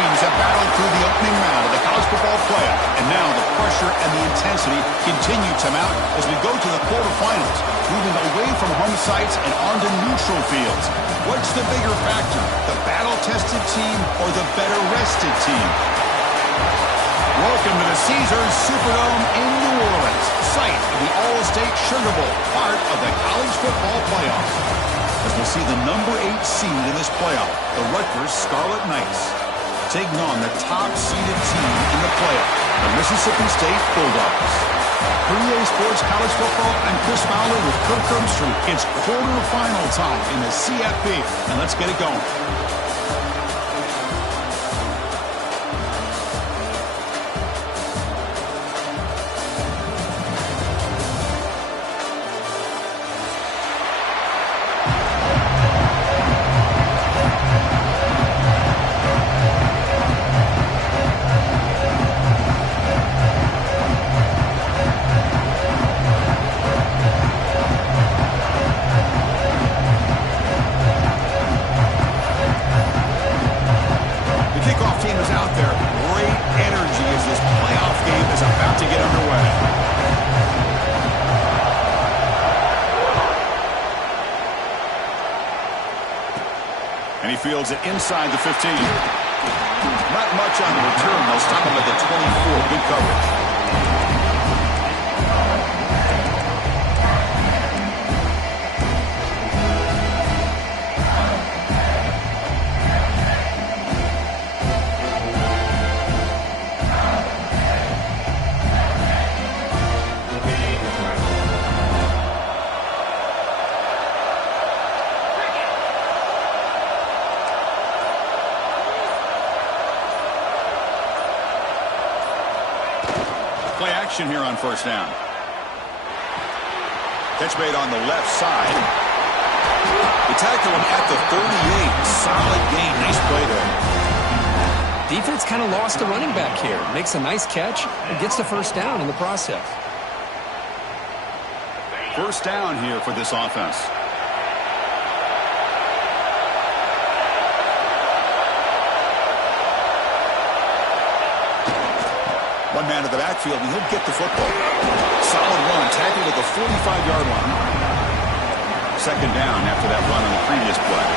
teams have battled through the opening round of the college football playoff, and now the pressure and the intensity continue to mount as we go to the quarterfinals, moving away from home sites and onto neutral fields. What's the bigger factor, the battle-tested team or the better-rested team? Welcome to the Caesars Superdome in New Orleans, site of the All-State Sugar Bowl, part of the college football playoff. As we'll see the number 8 seed in this playoff, the Rutges Scarlet Knights, taking on the top-seeded team in the playoff, the Mississippi State Bulldogs. For EA Sports College Football, I'm Chris Fowler with Kirk Herbstreit. It's quarterfinal time in the CFB, and let's get it going. Fields it inside the 15. Not much on the return. They'll stop him at the 24. Good coverage. Play action here on first down. Catch made on the left side. They tackle him at the 38. Solid gain. Nice play there. Defense kind of lost a running back here. Makes a nice catch and gets the first down in the process. First down here for this offense. One man to the backfield, and he'll get the football. Solid run, tackled at the 45-yard line. Second down after that run on the previous play.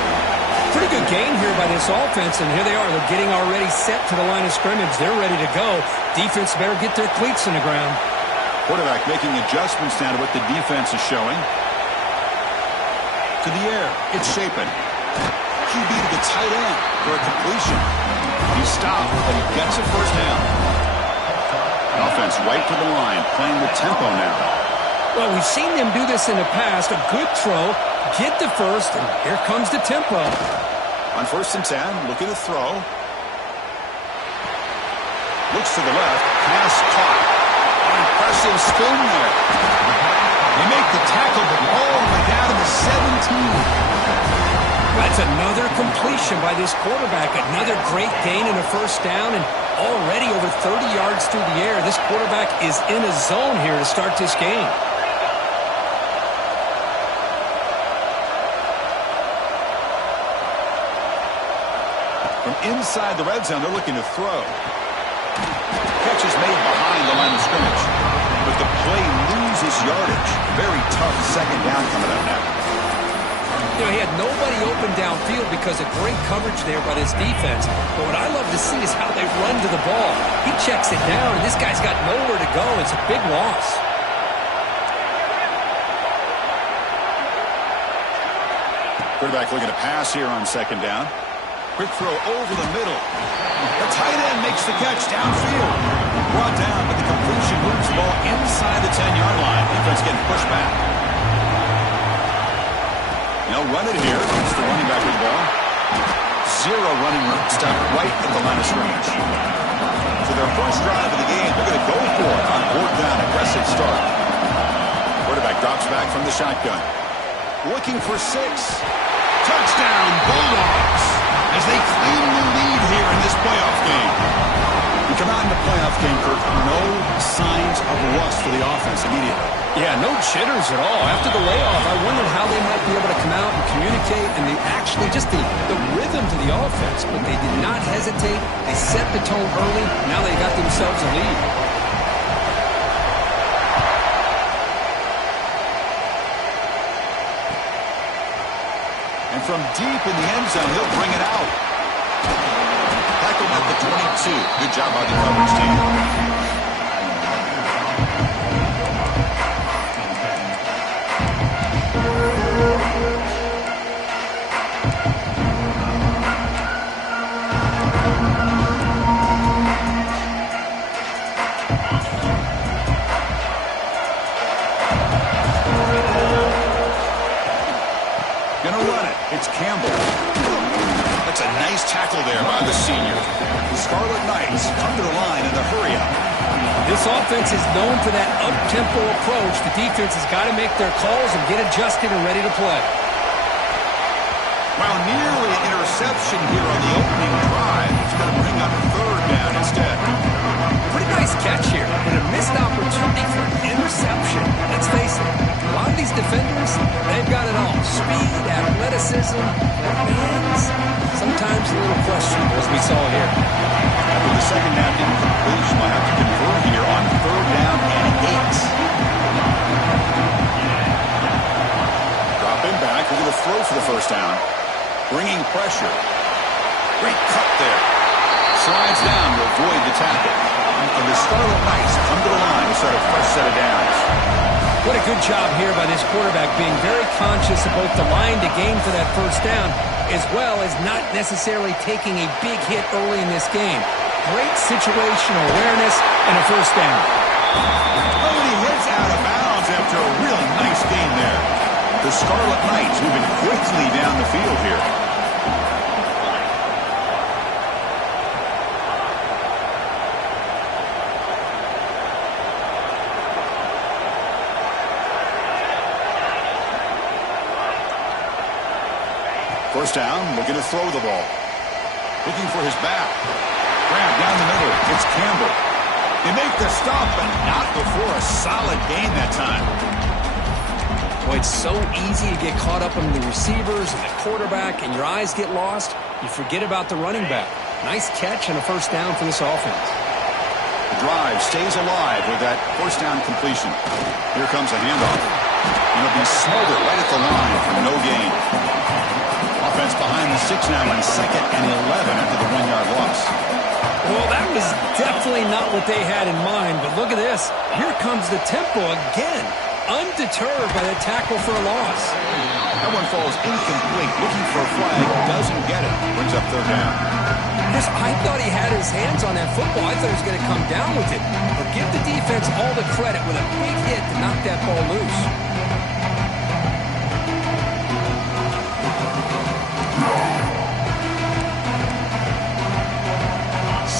Pretty good gain here by this offense, and here they are. They're getting already set to the line of scrimmage. They're ready to go. Defense better get their cleats in the ground. Quarterback making adjustments now to what the defense is showing. To the air, it's Shapen. QB to the tight end for a completion. He stopped, but he gets a first down. Offense right to the line, playing with tempo now. Well, we've seen them do this in the past. A good throw, get the first, and here comes the tempo. On first and 10, looking to throw. Looks to the left, pass caught. An impressive spin there. They make the tackle, but all the way down to the 17. That's another completion by this quarterback. Another great gain in a first down, and already over 30 yards through the air. This quarterback is in a zone here to start this game. From inside the red zone, they're looking to throw. Catch is made behind the line of scrimmage, but the play loses yardage. Very tough second down coming up now. You know, he had nobody open downfield because of great coverage there by this defense. But what I love to see is how they run to the ball. He checks it down, and this guy's got nowhere to go. It's a big loss. Quarterback looking to pass here on second down. Quick throw over the middle. The tight end makes the catch downfield. Brought down, but the completion moves the ball inside the 10-yard line. Defense getting pushed back. They'll run it here. It's the running back with the ball. Zero running room. Stopped right at the line of scrimmage. For their first drive of the game, they're going to go for it on fourth down. Aggressive start. Quarterback drops back from the shotgun. Looking for 6. Touchdown, Bulldogs, as they claim the lead here in this playoff game. You come out in the playoff game, Kirk, no signs of rust for the offense immediately. Yeah, no jitters at all. After the layoff, I wondered how they might be able to come out and communicate and just the rhythm to the offense. But they did not hesitate. They set the tone early. Now they got themselves a lead. And from deep in the end zone, he'll bring it out. Tackle at the 22. Good job by the coverage team. It's Campbell. That's a nice tackle there by the senior. The Scarlet Knights come to the line in the hurry-up. This offense is known for that up-tempo approach. The defense has got to make their calls and get adjusted and ready to play. Well, nearly an interception here on the opening drive. It's going to bring up third down instead. Pretty nice catch here, but a missed opportunity for an interception. Let's face it, a lot of these defenders, they've got it all. Speed, athleticism, hands, sometimes a little questionable, as we saw here. After the second down incompletion, we'll have to convert here on third down and 8. Dropping back, we're going to throw for the first down. Bringing pressure. Great cut there. Slides down to avoid the tackle. And the Scarlet Knights come to the line to start a fresh set of downs. What a good job here by this quarterback, being very conscious of both the line to gain for that first down, as well as not necessarily taking a big hit early in this game. Great situational awareness and a first down. Oh, and he hits out of bounds after a real nice game there. The Scarlet Knights moving quickly down the field here. First down, looking to throw the ball. Looking for his back. Grab down the middle. It's Campbell. They make the stop, but not before a solid gain that time. Boy, it's so easy to get caught up on the receivers and the quarterback, and your eyes get lost. You forget about the running back. Nice catch and a first down for this offense. The drive stays alive with that first down completion. Here comes a handoff. And it'll be smothered right at the line for no gain. Offense behind the 6 now in second and 11 after the 1-yard loss. Well, that was definitely not what they had in mind, but look at this. Here comes the tempo again. Undeterred by the tackle for a loss. That one falls incomplete. Looking for a flag. Doesn't get it. Brings up third down. Chris, I thought he had his hands on that football. I thought he was going to come down with it. But give the defense all the credit with a big hit to knock that ball loose.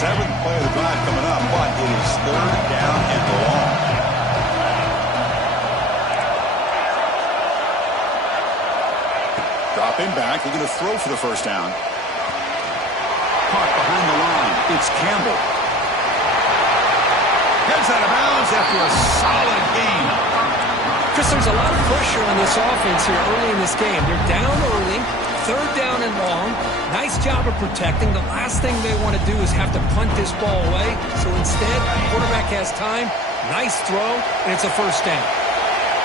Seventh play of the drive coming up, but it is third down and long. Dropping back, looking to throw for the first down. Caught behind the line. It's Campbell. Heads out of bounds after a solid gain. Chris, there's a lot of pressure on this offense here early in this game. They're down early, third down and long. Nice job of protecting. The last thing they want to do is have to punt this ball away. So instead, the quarterback has time. Nice throw, and it's a first down.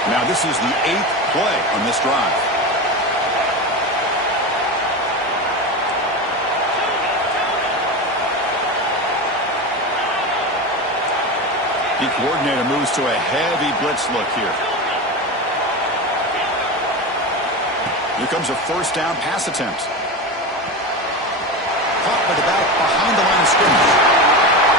Now this is the 8th play on this drive. The coordinator moves to a heavy blitz look here. Here comes a first down pass attempt. Caught with the back behind the line of scrimmage.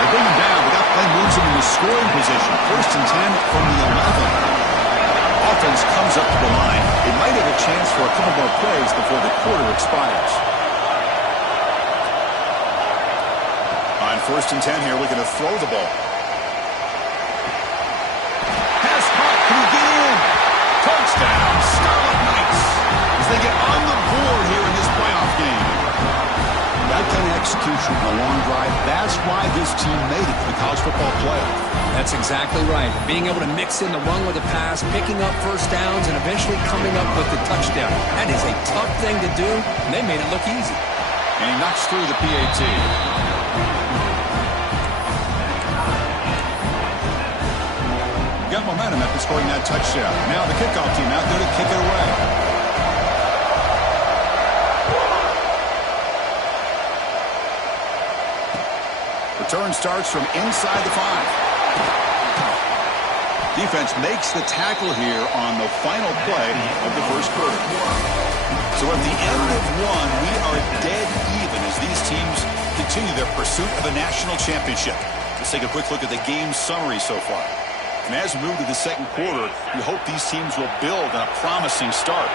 They bring him down, but that play moves him in the scoring position. First and 10 from the 11. Offense comes up to the line. They might have a chance for a couple more plays before the quarter expires. On first and 10 here, we're going to throw the ball. Pass caught. Can he get in? Touchdown, Scarlet Knights, as they get on the board here in this playoff game. That kind of execution execution on a long drive. That's why this team made it to the college football playoff. That's exactly right. Being able to mix in the run with the pass, picking up first downs, and eventually coming up with the touchdown. That is a tough thing to do, and they made it look easy. And he knocks through the PAT. Got momentum after scoring that touchdown. Now the kickoff team out there to kick it away. Return starts from inside the 5. Defense makes the tackle here on the final play of the first quarter. So at the end of one, we are dead even as these teams continue their pursuit of a national championship. Let's take a quick look at the game summary so far. And as we move to the second quarter, we hope these teams will build on a promising start.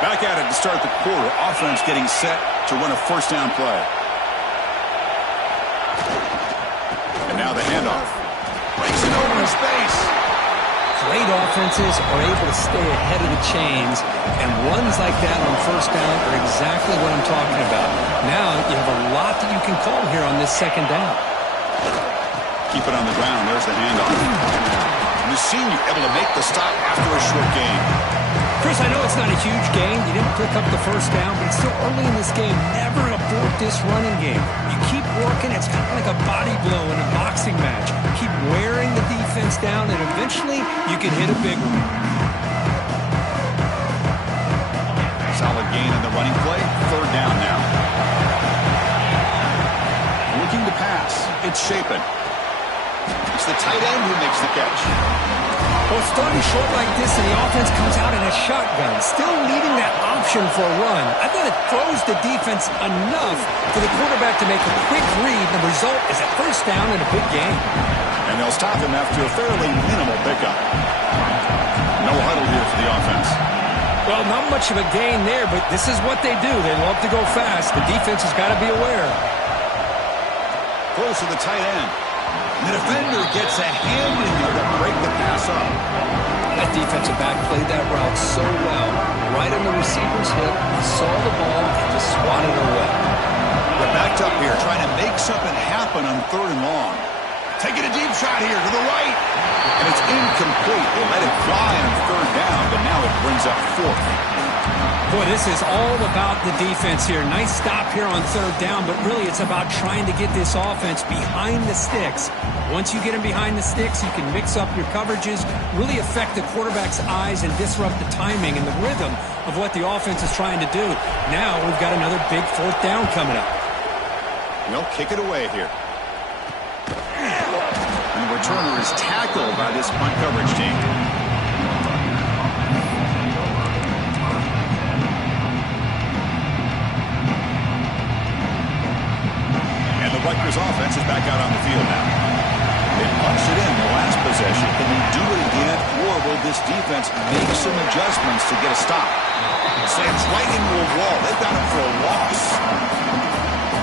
Back at it to start the quarter, offense getting set to run a first down play. And now the handoff. Breaks it over in space. Great offenses are able to stay ahead of the chains, and runs like that on first down are exactly what I'm talking about. Now you have a lot that you can call here on this second down. Keep it on the ground. There's the handoff. And the senior able to make the stop after a short gain. Chris, I know it's not a huge gain. You didn't pick up the first down, but it's still early in this game. Never abort this running game. You keep working. It's kind of like a body blow in a boxing match. Keep wearing the defense down, and eventually you can hit a big one. Solid gain on the running play. Third down now. Looking to pass. It's Shapen. It's the tight end who makes the catch. Well, starting short like this and the offense comes out in a shotgun, still needing that option for a run. I thought it throws the defense enough for the quarterback to make a quick read. The result is a first down and a big gain. And they'll stop him after a fairly minimal pickup. No huddle here for the offense. Well, not much of a gain there, but this is what they do. They love to go fast. The defense has got to be aware. Close to the tight end. The defender gets a hand in there to break the pass up. That defensive back played that route so well. Right on the receiver's hip, he saw the ball and just swatted it away. They're backed up here, trying to make something happen on third and long. Taking a deep shot here to the right. And it's incomplete. They let it fly on third down, but now it brings up fourth. Boy, this is all about the defense here. Nice stop here on third down, but really it's about trying to get this offense behind the sticks. Once you get them behind the sticks, you can mix up your coverages, really affect the quarterback's eyes and disrupt the timing and the rhythm of what the offense is trying to do. Now we've got another big fourth down coming up. They'll kick it away here. And the returner is tackled by this punt coverage team. Rutgers offense is back out on the field now. They punched it in the last possession. Can they do it again, or will this defense make some adjustments to get a stop? Slams right into a wall. They've got him for a loss.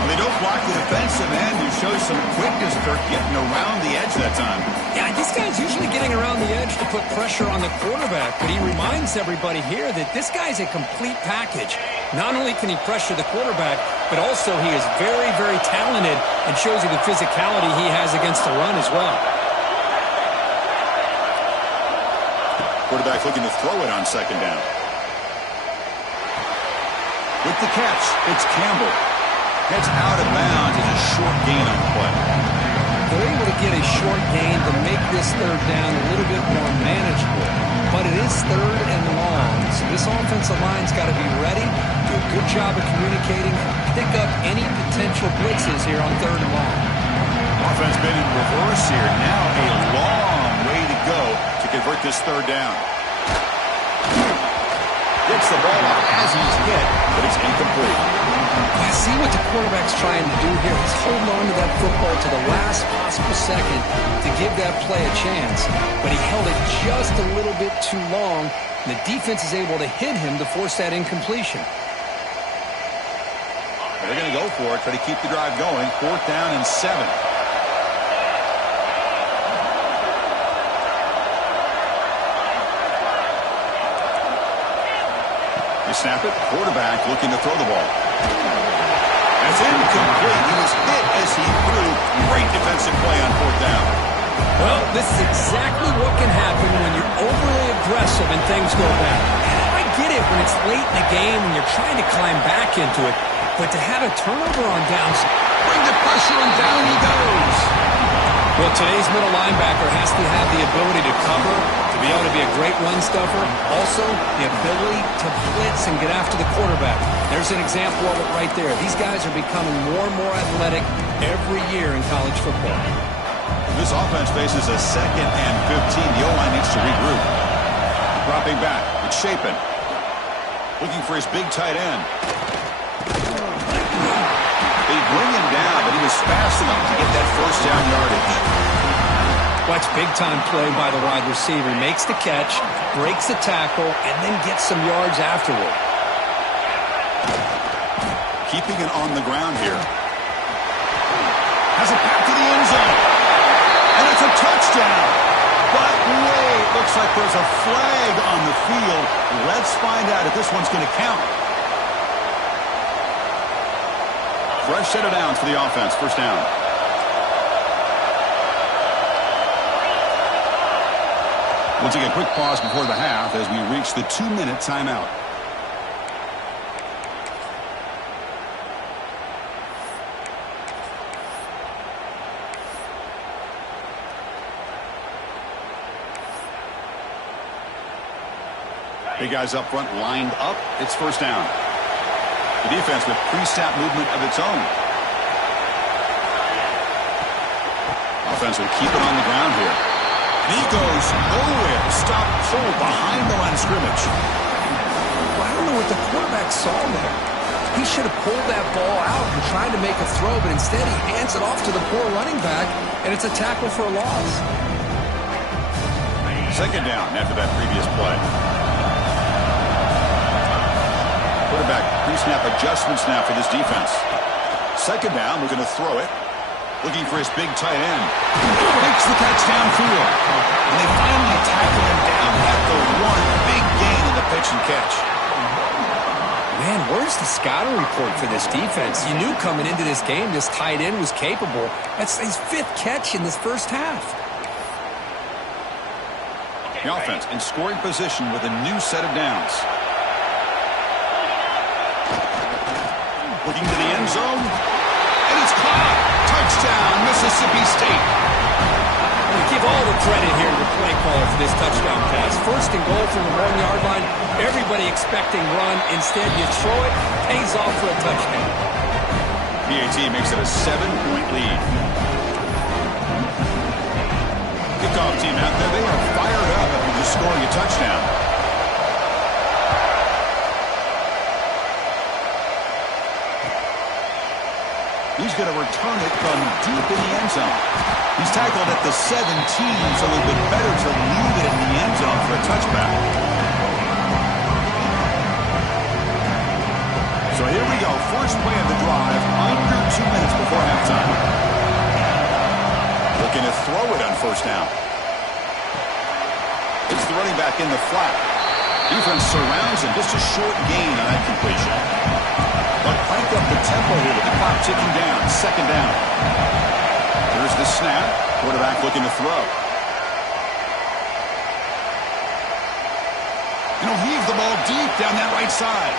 Well, they don't block the defensive end, who shows some quickness for getting around the edge that time. Yeah, this guy's usually getting around the edge to put pressure on the quarterback, but he reminds everybody here that this guy's a complete package. Not only can he pressure the quarterback, but also he is very, very talented and shows you the physicality he has against the run as well. Quarterback looking to throw it on second down. With the catch, it's Campbell. Heads out of bounds. It's a short gain on the play. They're able to get a short gain to make this third down a little bit more manageable. But it is third and long, so this offensive line's got to be ready, do a good job of communicating, pick up any potential blitzes here on third and long. Offense been in reverse here. Now a long way to go to convert this third down. Gets the ball out as he's hit, but it's incomplete. I see what the quarterback's trying to do here. He's holding on to that football to the last possible second to give that play a chance. But he held it just a little bit too long, and the defense is able to hit him to force that incompletion. They're going to go for it, try to keep the drive going. Fourth down and 7. They snap it. Quarterback looking to throw the ball. And pass incomplete. He was hit as he threw. Great defensive play on fourth down. Well, this is exactly what can happen when you're overly aggressive and things go bad. I get it when it's late in the game and you're trying to climb back into it, but to have a turnover on downs, bring the pressure and down he goes. Well, today's middle linebacker has to have the ability to cover, to be able to be a great run stuffer, also the ability to blitz and get after the quarterback. There's an example of it right there. These guys are becoming more and more athletic every year in college football. This offense faces a 2nd and 15. The O-line needs to regroup. Dropping back. It's Shapen. Looking for his big tight end. They bring him down, but he was fast enough to get that first down yardage. Watch big-time play by the wide receiver. Makes the catch, breaks the tackle, and then gets some yards afterward. Keeping it on the ground here. Has it back to the end zone. And it's a touchdown. But wait, looks like there's a flag on the field. Let's find out if this one's going to count. Fresh set of downs for the offense. First down. We'll take a quick pause before the half as we reach the 2-minute timeout. Big guys up front lined up. It's first down. The defense with pre-snap movement of its own. Offense will keep it on the ground here. And he goes nowhere. Stop pull behind the line of scrimmage. Well, I don't know what the quarterback saw there. He should have pulled that ball out and tried to make a throw, but instead he hands it off to the poor running back, and it's a tackle for a loss. Second down after that previous play. Quarterback pre-snap adjustments now for this defense. Second down, we're going to throw it. Looking for his big tight end. Makes the catch downfield. And they finally tackle him down at the one. Big gain in the pitch and catch. Man, where's the scouting report for this defense? You knew coming into this game this tight end was capable. That's his 5th catch in this first half. The offense in scoring position with a new set of downs. Looking to the end zone. And it's caught. Touchdown, Mississippi State. We give all the credit here to the play caller for this touchdown pass. First and goal from the 1-yard line. Everybody expecting run. Instead, you throw it. Pays off for a touchdown. PAT makes it a 7-point lead. Kickoff team out there. They are fired up after just scoring a touchdown. He's going to return it from deep in the end zone. He's tackled at the 17, so it would be better to leave it in the end zone for a touchback. So here we go. First play of the drive, under 2 minutes before halftime. Looking to throw it on first down. It's the running back in the flat. Defense surrounds him. Just a short gain on that completion. But crank up the tempo here with the clock ticking down. Second down. Here's the snap. Quarterback looking to throw. And he'll heave the ball deep down that right side.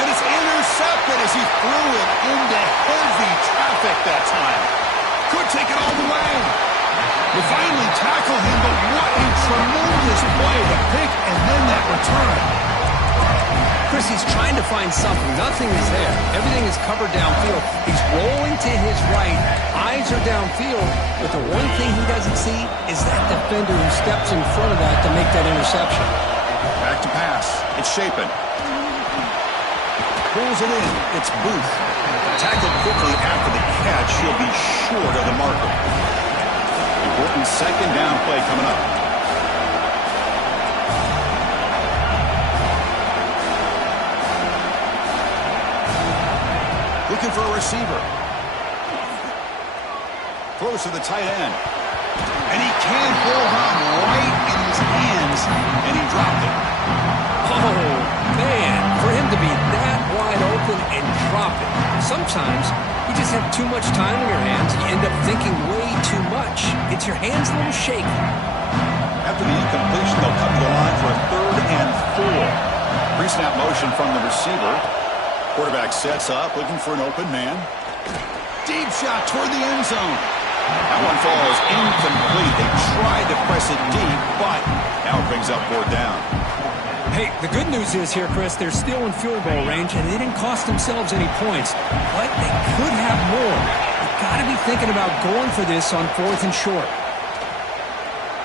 And it's intercepted as he threw it into heavy traffic that time. Could take it all the way. They finally tackle him, but what a tremendous play. The pick and then that return. Chris, he's trying to find something. Nothing is there. Everything is covered downfield. He's rolling to his right. Eyes are downfield. But the one thing he doesn't see is that defender who steps in front of that to make that interception. Back to pass. It's Shapen. Pulls it in. It's Booth. Tackled quickly after the catch. He'll be short of the marker. Important second down play coming up. Looking for a receiver. Throws to the tight end. And he can't hold on right in his hands. And he dropped it. Oh, man. For him to be that wide open open and drop it. Sometimes you just have too much time in your hands. You end up thinking way too much. Gets your hands a little shaky. After the incompletion, they'll come to the line for a 3rd and 4. Pre-snap motion from the receiver. Quarterback sets up, looking for an open man. Deep shot toward the end zone. That one falls incomplete. They tried to press it deep, but now it brings up 4th down. Hey, the good news is here, Chris, they're still in field goal range, and they didn't cost themselves any points. But they could have more. You've got to be thinking about going for this on 4th and short.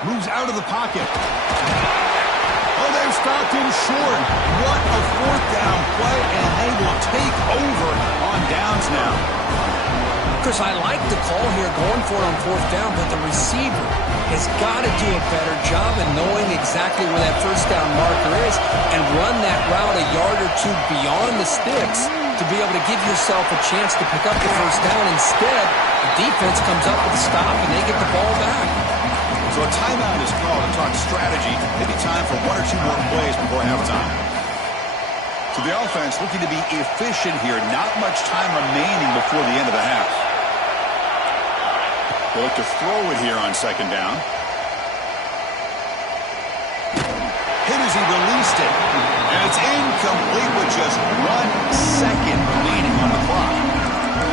Moves out of the pocket. Oh, they've stopped him short. What a 4th down play, and they will take over on downs now. Chris, I like the call here going for it on 4th down, but the receiver has got to do a better job of knowing exactly where that 1st down marker is and run that route a yard or 2 beyond the sticks to be able to give yourself a chance to pick up the 1st down. Instead, the defense comes up with a stop and they get the ball back. So a timeout is called to talk strategy. Maybe time for 1 or 2 more plays before halftime. So the offense looking to be efficient here. Not much time remaining before the end of the half. They'll look to throw it here on 2nd down. Hit as he released it. And it's incomplete with just 1 second remaining on the clock.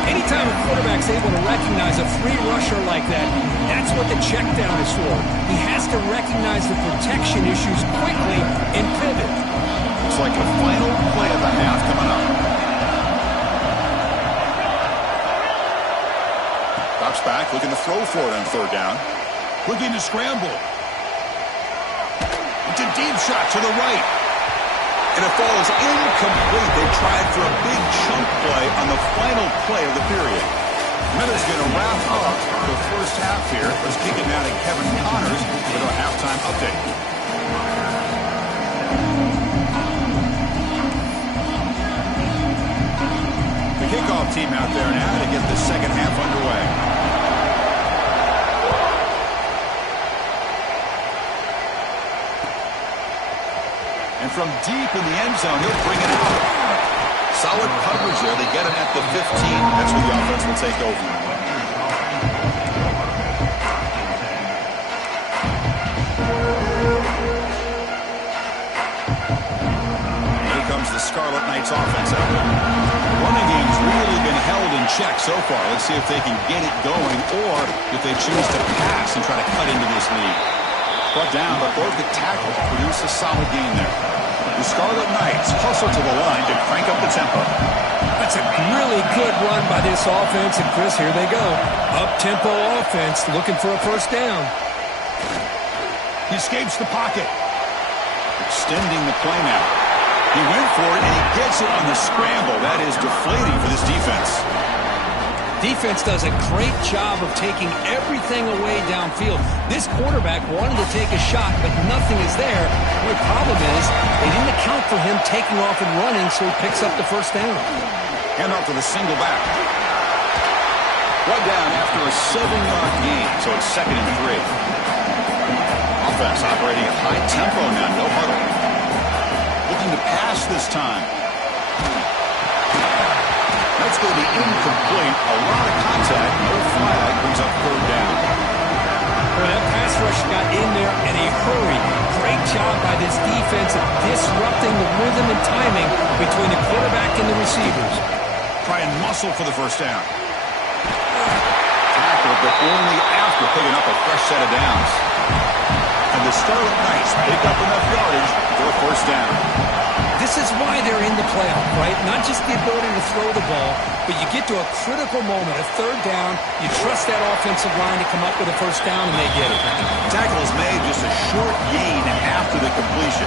Anytime a quarterback's able to recognize a free rusher like that, that's what the check down is for. He has to recognize the protection issues quickly and pivot. Looks like the final play of the half coming up. Drops back, looking to throw for it on 3rd down. Looking to scramble. It's a deep shot to the right. And it falls incomplete. They tried for a big chunk play on the final play of the period. Minutes going to wrap up the 1st half here. Let's kick it now to Kevin Connors with our halftime update. The kickoff team out there now to get the 2nd half underway. And from deep in the end zone, he'll bring it out. Solid coverage there. They get him at the 15. That's where the offense will take over. Here comes the Scarlet Knights offense out there. Running game's really been held in check so far. Let's see if they can get it going or if they choose to pass and try to cut into this lead. Brought down, but both the tackles produce a solid gain there. The Scarlet Knights hustle to the line to crank up the tempo. That's a really good run by this offense, and Chris, here they go. Up-tempo offense looking for a 1st down. He escapes the pocket. Extending the play now. He went for it, and he gets it on the scramble. That is deflating for this defense. Defense does a great job of taking everything away downfield. This quarterback wanted to take a shot, but nothing is there. The problem is they didn't account for him taking off and running, so he picks up the 1st down. Hand off to the single back. One down after a 7-yard gain, so it's 2nd and 3. Offense operating at high tempo now, no huddle. Looking to pass this time. That's going to be incomplete. A lot of contact. No flag. Brings up 3rd down. Well, that pass rush got in there in a hurry. Great job by this defense of disrupting the rhythm and timing between the quarterback and the receivers. Try and muscle for the 1st down. Tackle, but only after picking up a fresh set of downs. And the Scarlet Knights pick up enough yardage for a 1st down. This is why they're in the playoff, right? Not just the ability to throw the ball, but you get to a critical moment, a 3rd down, you trust that offensive line to come up with a 1st down, and they get it. Tackle is made, just a short gain after the completion.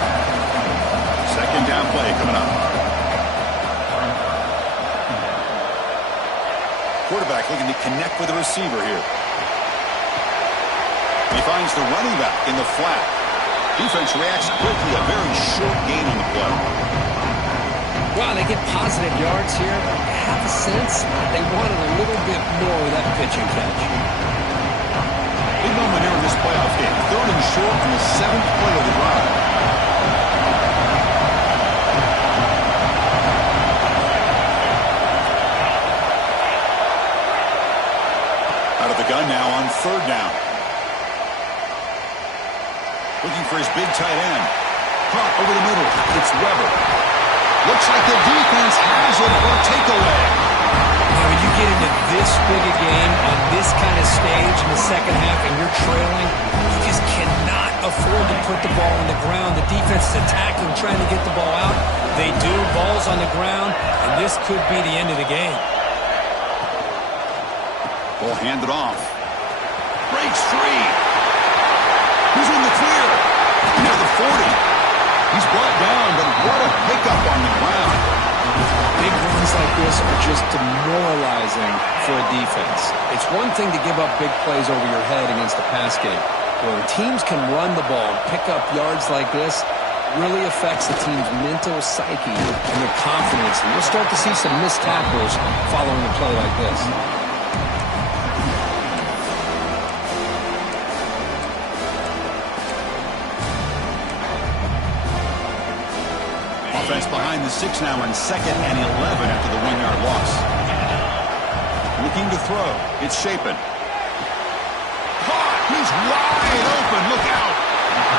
2nd down play coming up. Quarterback looking to connect with the receiver here. He finds the running back in the flat. Defense reacts quickly, a very short gain on the play. Wow, they get positive yards here. I have a sense they wanted a little bit more with that pitch and catch. Big moment here in this playoff game. 3rd and short on the 7th play of the drive. the gun now on 3rd down. Looking for his big tight end. Caught over the middle. It's Weber. Looks like the defense has it for takeaway. Now, when you get into this big a game on this kind of stage in the second half and you're trailing, you just cannot afford to put the ball on the ground. The defense is attacking, trying to get the ball out. They do. Ball's on the ground, and this could be the end of the game. Ball handed off. Breaks free. Who's in the clear? Near the 40. He's brought down, but what a pickup on the ground. Big runs like this are just demoralizing for a defense. It's one thing to give up big plays over your head against a pass game. When teams can run the ball and pick up yards like this, really affects the team's mental psyche and their confidence. And we'll start to see some missed tackles following a play like this. Offense behind the 6 now in 2nd and 11 after the 1-yard loss. Looking to throw. It's Shapen. Caught! He's wide open. Look out!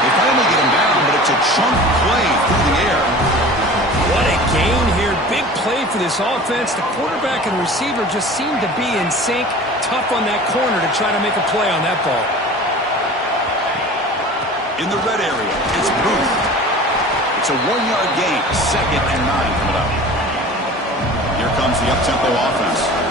They finally get him down, but it's a chunk play through the air. What a gain here. Big play for this offense. The quarterback and receiver just seem to be in sync. Tough on that corner to try to make a play on that ball. In the red area, it's Booth. It's a 1-yard gain, 2nd and 9 coming up. Here comes the up-tempo offense.